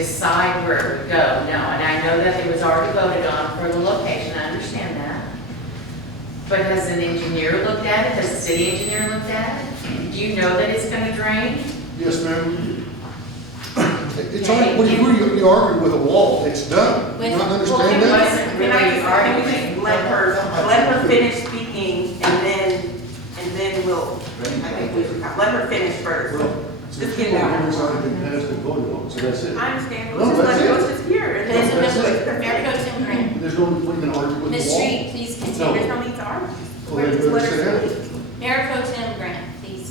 decide where it would go, no. And I know that it was already voted on for the location, I understand that. But has an engineer looked at it? Has the city engineer looked at it? Do you know that it's gonna drain? Yes, ma'am. It's only, when you argue with a wall, it's done. You not understand that? Wasn't really arguing. Let her finish speaking and then we'll, I think we should, let her finish first. Well, Just get it out. It's already been passed and voted on, so that's it. I understand, No, that's let's it. just hear it. There's That's a Mayor Pro Tem Grant. There's no, we're gonna argue with the wall. Ms. Street, please There's continue. no need to argue. Well, then Just let sit her down. speak. Mayor Pro Tem Grant, please.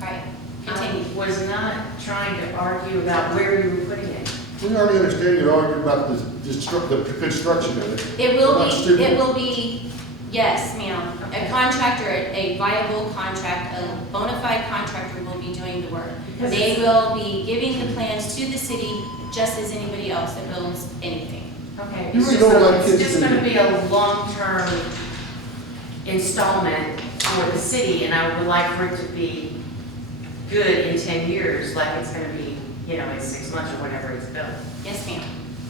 All right, continue. I was not trying to argue about where you were putting it. We already understand you're arguing about the construction of it. It will Not be, stupid. it will be, yes, ma'am, a contractor, a viable contract, a bona fide contractor will be doing the work. Because They it's- will be giving the plans to the city just as anybody else that builds anything. Okay, You it's really just, don't like it's kids just to- gonna be a long-term installment for the city, and I would like for it to be good in 10 years, like it's gonna be, you know, in 6 months or whenever it's built. Yes, ma'am.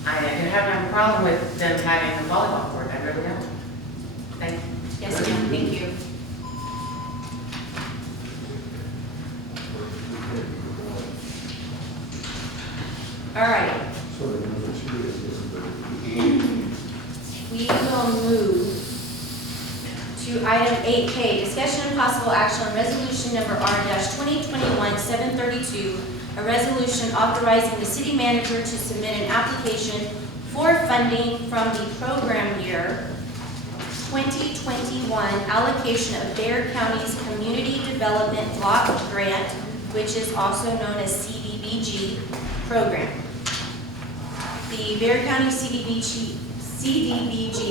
I have no problem with them having a volleyball court, I really don't. Thank you. Yes, ma'am, thank you. All right, we will move to item 8K, discussion and possible action on resolution number R-2021-732, a resolution authorizing the city manager to submit an application for funding from the program year 2021 allocation of Bexar County's Community Development Block Grant, which is also known as CDBG program. The Bexar County CDBG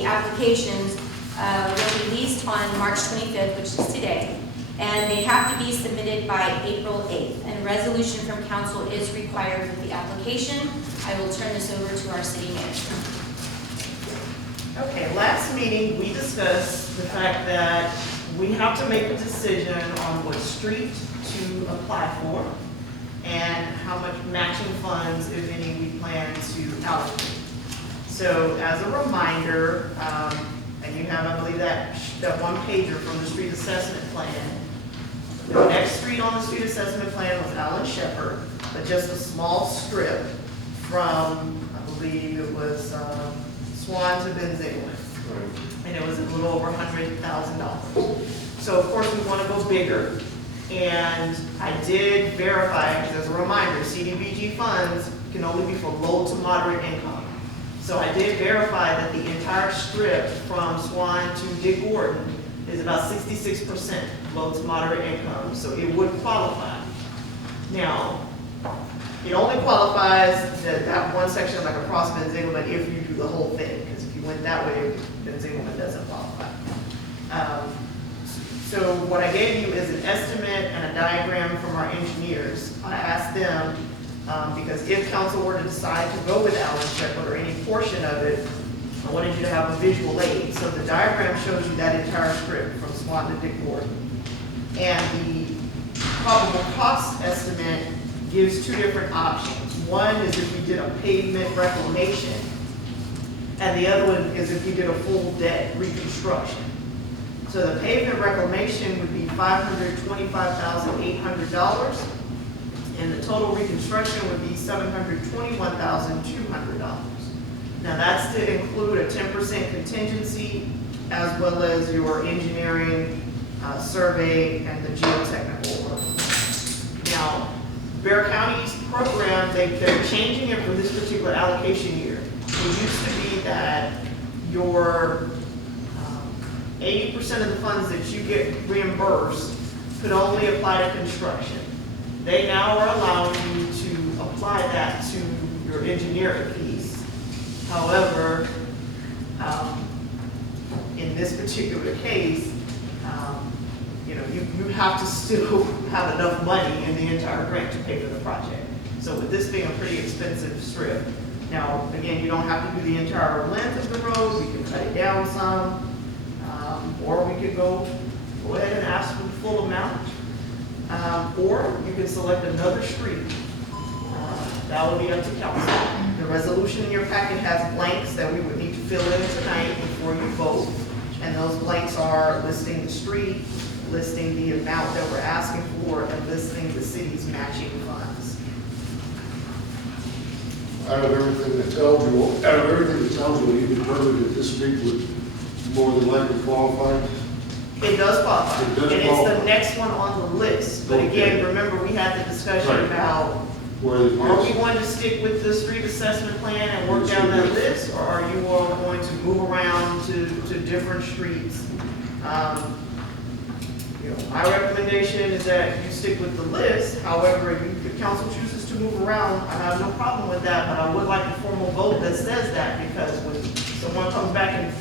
applications were released on March 25th, which is today, and they have to be submitted by April 8th. And a resolution from council is required with the application. I will turn this over to our city manager. Okay, last meeting, we discussed the fact that we have to make a decision on what street to apply for and how much matching funds, if any, we plan to allocate. So as a reminder, and you have, I believe, that one pager from the street assessment plan. The next street on the street assessment plan was Allen Shepherd, but just a small strip from, I believe it was Swan to Benzinger. And it was a little over $100,000. So of course we want to go bigger. And I did verify, because as a reminder, CDBG funds can only be for low to moderate income. So I did verify that the entire strip from Swan to Dick Gordon is about 66% low to moderate income, so it would qualify. Now, it only qualifies that one section like across Benzinger if you do the whole thing, because if you went that way, Benzinger doesn't qualify. So what I gave you is an estimate and a diagram from our engineers. I asked them, because if council were to decide to go with Allen Shepherd or any portion of it, I wanted you to have a visual aid. So the diagram shows you that entire strip from Swan to Dick Gordon. And the probable cost estimate gives two different options. One is if you did a pavement reclamation, and the other one is if you did a full deck reconstruction. So the pavement reclamation would be $525,800, and the total reconstruction would be $721,200. Now that's to include a 10% contingency, as well as your engineering, survey, and the geotechnical work. Now, Bexar County's program, they're changing it for this particular allocation year. It used to be that your 80% of the funds that you get reimbursed could only apply to construction. They now are allowing you to apply that to your engineering piece. However, in this particular case, you have to still have enough money in the entire grant to pay for the project. So with this being a pretty expensive strip, now, again, you don't have to do the entire length of the road, we can cut it down some, or we could go ahead and ask for the full amount, or you can select another street That will be up to council. The resolution in your packet has blanks that we would need to fill in tonight before you vote. And those blanks are listing the street, listing the amount that we're asking for, and listing the city's matching funds. Out of everything that's eligible, you determined that this street would more than likely qualify? It does qualify. It does And it's qualify. the next one on the list. But again, remember, we had the discussion Right. about, Where are we going to stick with the street assessment plan and work down that list? Or are you all going to move around to different streets? You know, my recommendation is that you stick with the list. However, if the council chooses to move around, I have no problem with that, but I would like a formal vote that says that, because when someone comes back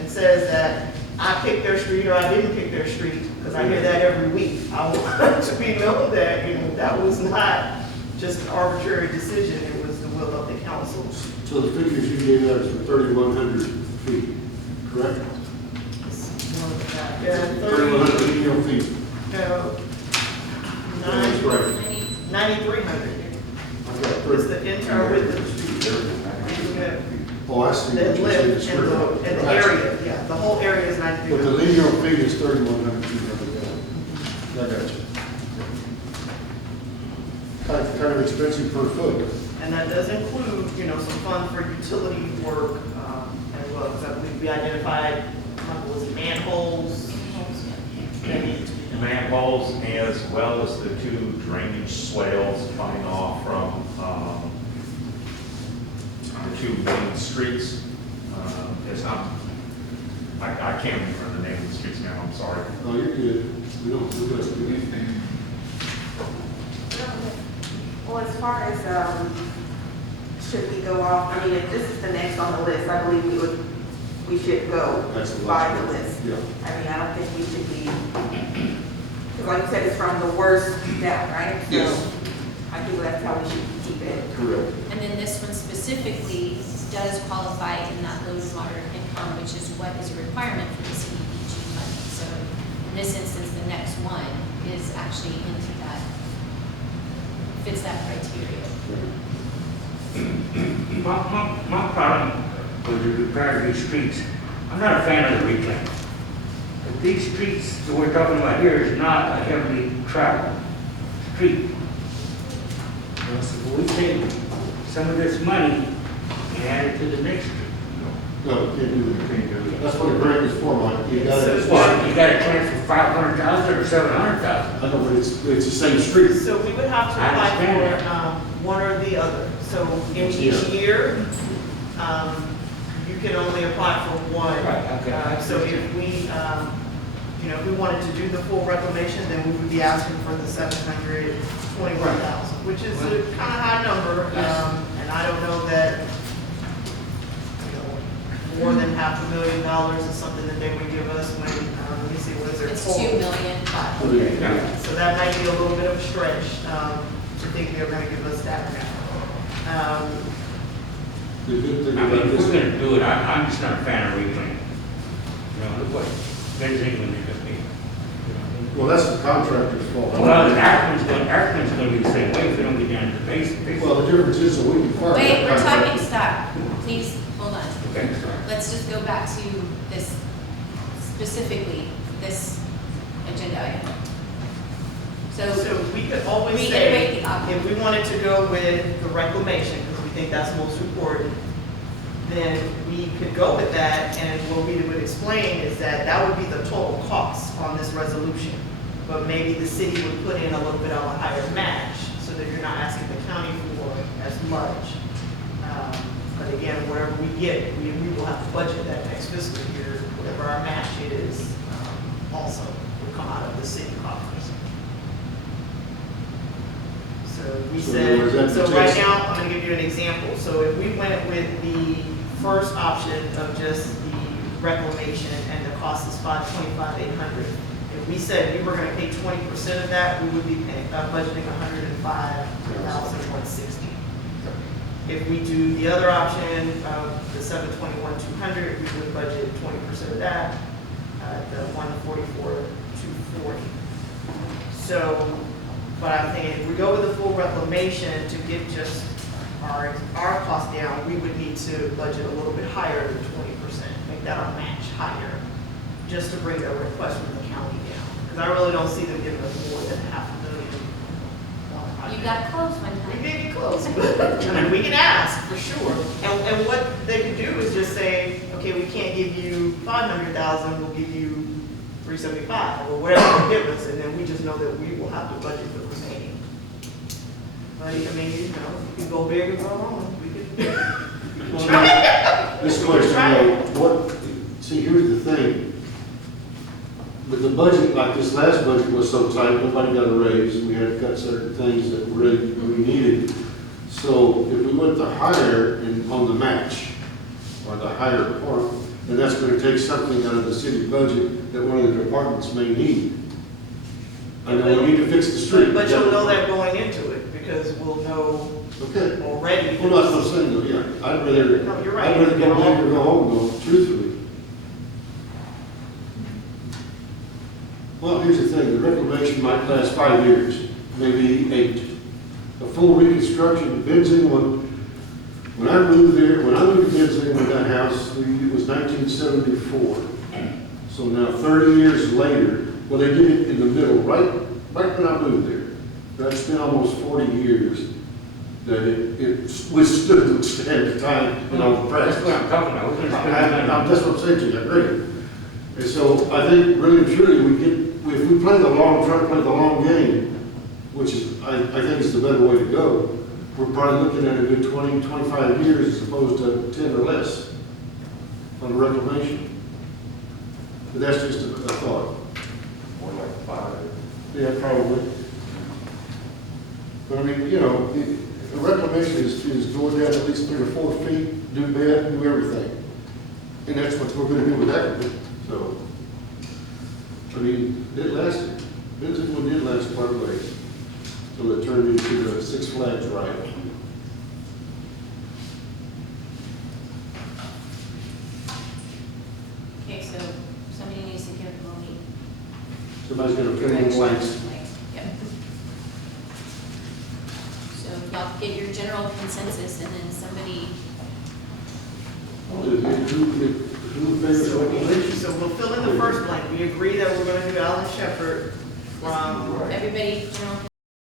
and says that I picked their street or I didn't pick their street, because I hear that every week, I want to be known that, you know, that was not just an arbitrary decision, it was the will of the council. So the figures you gave us were 3,100 feet, correct? Yeah, 3,100 linear feet. No, That's right. 9,300 I've got is the entire width of the street. Yeah. Oh, I see. The what you're saying. lift and the area, yeah, the whole area is But the 9,300. linear feet is 3,100 feet of it. I got you. Kind of expensive per foot. And that does include, you know, some funds for utility work, as well, because I believe we identified, was it manholes? That needed to be done. Manholes as well as the two drainage swales coming off from the two main streets. It's not, I can't remember the name of the streets now, I'm sorry. Oh, you're good. We don't, we're good. Well, as far as, should we go off, I mean, if this is the next on the list, I believe we should go That's the by last the one. list. Yeah. I mean, I don't think we should be, because like you said, it's from the worst down, right? Yes. So I think that's how we should keep it. Correct. And then this one specifically does qualify in that low to moderate income, which is what is a requirement for the CDBG funding. So in this instance, the next one is actually into that, fits that criteria. My problem with the repair of these streets, I'm not a fan of the reclaim. But these streets that we're talking about here is not a heavily traveled street. You know, so we take some of this money and add it to the next street. No, can't do that. Can't do that. That's what a grant is for, Mike. You got it. Well, you got a chance for 500,000 or 700,000. I know, but it's the same street. So we would have to I apply understand for one or the other. So in each year, you can only apply for one. Right, okay. So if we, you know, if we wanted to do the full reclamation, then we would be asking for the 721,000, which is a kind of high number. And I don't know that, you know, more than $500,000 is something that they would give us when, let me see, what is their It's total? 2 million. Okay. Yeah. So that might be a little bit of a stretch, to think they're gonna give us that now. The good thing I mean, about if this. we're gonna do it, I'm just not a fan of reclaim. You know, look what Ben's England is gonna be. Well, that's the contractor's fault. Well, the Ackerman's gonna be the same way if we don't get down to the basic. Well, the difference is that we can fire. Wait, that we're talking, contractor. stop, please, hold on. Okay, sorry. Let's just go back to this, specifically, this agenda item. So So, we could always reiterate say, the option. if we wanted to go with the reclamation, because we think that's most important, then we could go with that, and what we would explain is that that would be the total cost on this resolution. But maybe the city would put in a little bit of a higher match, so that you're not asking the county for as much. But again, whatever we get, we will have to budget that next fiscal year, whatever our match is, also will come out of the city coffers. So we So in other words, said, that so right takes- now, I'm gonna give you an example. So if we went with the first option of just the reclamation and the cost is $525,800, if we said we were gonna pay 20% of that, we would be paying, budgeting $105,160. If we do the other option of the 721,200, we would budget 20% of that, the 144,240. So, but I'm thinking, if we go with the full reclamation to get just our cost down, we would need to budget a little bit higher than 20%, make that our match higher, just to bring a request from the county down. Because I really don't see them giving us more than $500,000. You got close one We time. may be close, but, I mean, we can ask, for sure. And what they could do is just say, okay, we can't give you 500,000, we'll give you 375, or whatever they give us, and then we just know that we will have to budget for the remaining. But, I mean, you know, we can go big or go home, we could. This question, what, see, here's the thing. With the budget, like this last budget was so tight, nobody got a raise, we had to cut certain things that really we needed. So if we went to higher on the match, or the higher part, then that's gonna take something out of the city budget that one of the departments may need. I know we need to fix the street. But you'll know that going into it, because we'll know Okay. already. Well, that's what I'm saying, though, yeah, I'd rather, No, you're right. I'd rather go big or go home, though, truthfully. Well, here's the thing, the reclamation might last 5 years, maybe 8. A full reconstruction, Benzing, when I moved there, when I moved to Benzing with that house, it was 1974. So now 30 years later, well, they did it in the middle, right when I moved there. That's been almost 40 years that it withstood the stand of time and all the press. That's what I'm talking about. We're gonna spend That's what I'm saying to you, I agree. And so I think really and truly, if we play the long, try to play the long game, which is, I think is the better way to go, we're probably looking at a good 20, 25 years as opposed to 10 or less on the reclamation. But that's just a thought. More like 5. Yeah, probably. But I mean, you know, the reclamation is going down at least 3 or 4 feet, do bed, do everything. And that's what we're gonna do with that. So, I mean, it lasted. This one did last quite a ways. So it turned into the Six Flags ride. Okay, so somebody needs to give Monique. Somebody's gonna fill in the blanks. Yep. So y'all get your general consensus and then somebody, Who favors reclamation? So we'll fill in the first blank. We agree that we're gonna do Alan Shepherd from everybody, general